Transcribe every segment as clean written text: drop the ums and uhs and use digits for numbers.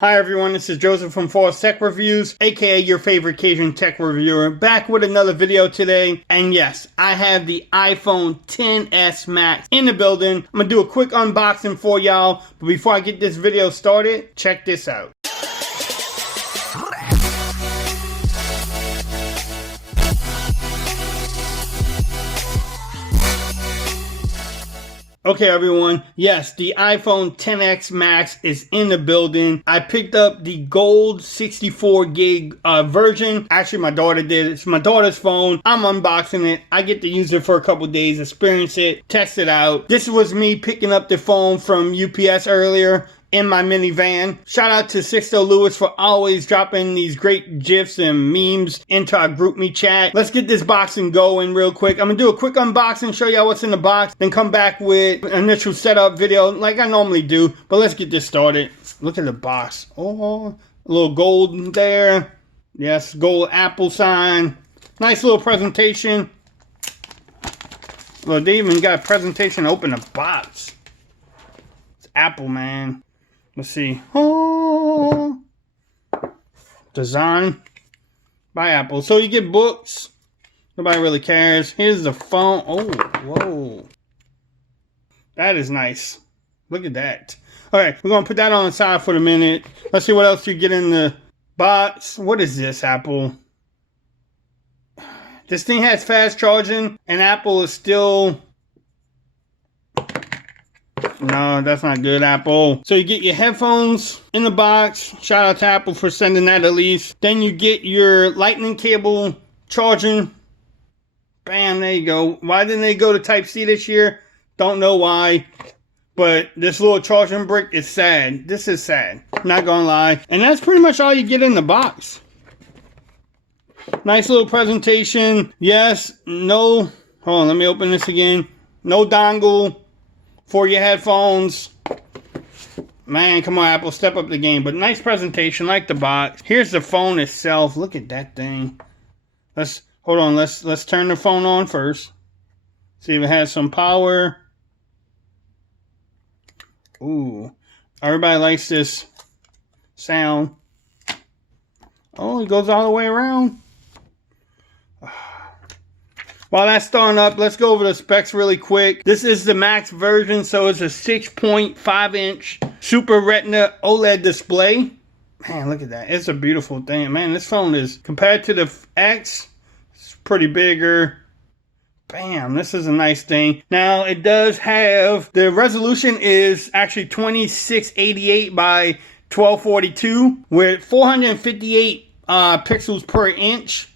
Hi everyone, this is Joseph from Force Tech Reviews, aka your favorite Cajun tech reviewer, back with another video today. And yes, I have the iPhone XS Max in the building. I'm gonna do a quick unboxing for y'all, but before I get this video started, check this out. Okay everyone, yes, the iPhone XS Max is in the building. I picked up the gold 64 gig version. Actually, my daughter did. It's my daughter's phone. I'm unboxing it. I get to use it for a couple days, experience it, test it out. This was me picking up the phone from UPS earlier in my minivan. Shout out to Sixto Lewis for always dropping these great GIFs and memes into our GroupMe chat. Let's get this boxing going real quick. I'm gonna do a quick unboxing, show y'all what's in the box, then come back with an initial setup video like I normally do. But let's get this started. Look at the box. Oh, a little gold there. Yes, gold Apple sign. Nice little presentation. Well, they even got a presentation to open the box. It's Apple, man. Let's see. Oh, design by Apple. So you get books. Nobody really cares. Here's the phone. Oh, whoa. That is nice. Look at that. All right, we're going to put that on the side for a minute. Let's see what else you get in the box. What is this, Apple? This thing has fast charging, and Apple is still... No, that's not good, Apple. So you get your headphones in the box. Shout out to Apple for sending that at least. Then you get your lightning cable charging. Bam, there you go. Why didn't they go to Type-C this year? Don't know why. But this little charging brick is sad. This is sad. Not gonna lie. And that's pretty much all you get in the box. Nice little presentation. Yes, no. Hold on, let me open this again. No dongle for your headphones. Man, come on, Apple, step up the game. But nice presentation, like the box. Here's the phone itself. Look at that thing. Hold on, let's turn the phone on first. See if it has some power. Ooh, everybody likes this sound. Oh, it goes all the way around. While that's starting up, let's go over the specs really quick. This is the Max version, so it's a 6.5-inch Super Retina OLED display. Man, look at that. It's a beautiful thing. Man, this phone is, compared to the X, it's pretty bigger. Bam, this is a nice thing. Now, it does have, the resolution is actually 2688 by 1242 with 458 pixels per inch.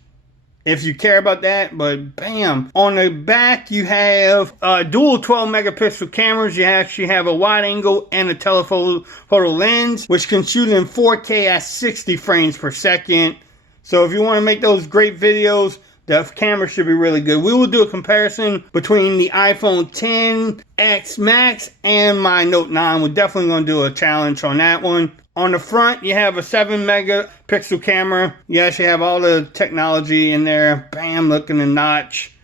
If you care about that, but bam. On the back, you have dual 12 megapixel cameras. You actually have a wide angle and a telephoto lens, which can shoot in 4K at 60 frames per second. So if you want to make those great videos, the camera should be really good. We will do a comparison between the iPhone XS Max and my Note 9. We're definitely going to do a challenge on that one. On the front, you have a 7 megapixel camera. You actually have all the technology in there. Bam, look in the notch.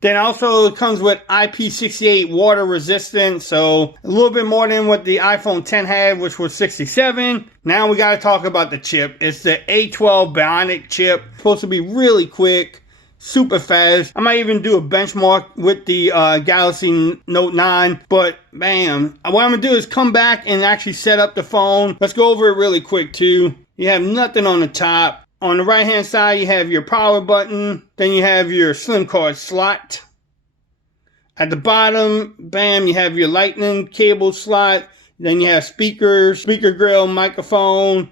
Then also it comes with IP68 water resistant, so a little bit more than what the iPhone X had, which was 67. Now we got to talk about the chip. It's the A12 Bionic Chip. Supposed to be really quick, super fast. I might even do a benchmark with the Galaxy Note 9, but bam. What I'm going to do is come back and actually set up the phone. Let's go over it really quick too. You have nothing on the top. On the right hand side, you have your power button. Then you have your SIM card slot. At the bottom, bam, you have your lightning cable slot. Then you have speakers, speaker grill, microphone.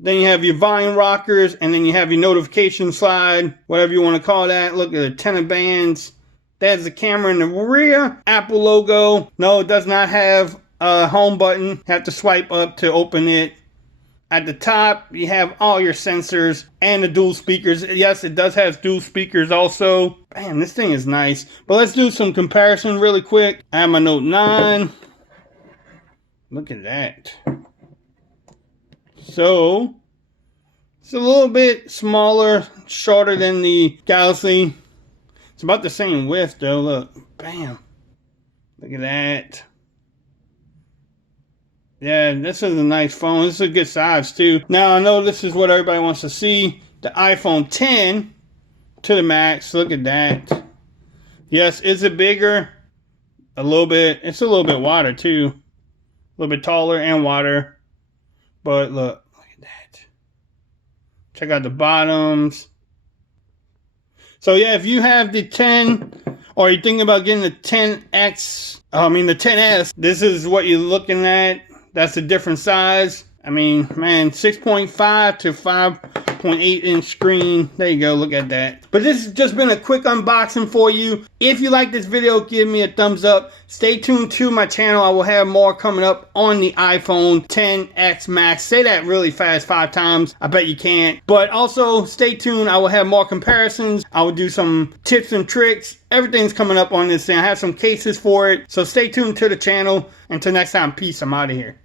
Then you have your volume rockers, and then you have your notification slide, whatever you want to call that. Look at the antenna bands. There's the camera in the rear. Apple logo. No, it does not have a home button. You have to swipe up to open it. At the top, you have all your sensors and the dual speakers. Yes, it does have dual speakers also. Bam, this thing is nice. But let's do some comparison really quick. I have my Note 9. Look at that. So, it's a little bit smaller, shorter than the Galaxy. It's about the same width though, look. Bam. Look at that. Yeah, this is a nice phone. This is a good size too. Now I know this is what everybody wants to see. The iPhone 10 to the max. Look at that. Yes, is it bigger? A little bit. It's a little bit wider too. A little bit taller and wider. But look at that. Check out the bottoms. So yeah, if you have the 10 or you're thinking about getting the 10X, the 10S, this is what you're looking at. That's a different size. I mean, man, 6.5 to 5.8 inch screen. There you go, look at that. But this has just been a quick unboxing for you. If you like this video, give me a thumbs up. Stay tuned to my channel. I will have more coming up on the iPhone 10X Max. Say that really fast 5 times. I bet you can't. But also, stay tuned. I will have more comparisons. I will do some tips and tricks. Everything's coming up on this thing. I have some cases for it. So stay tuned to the channel. Until next time, peace. I'm out of here.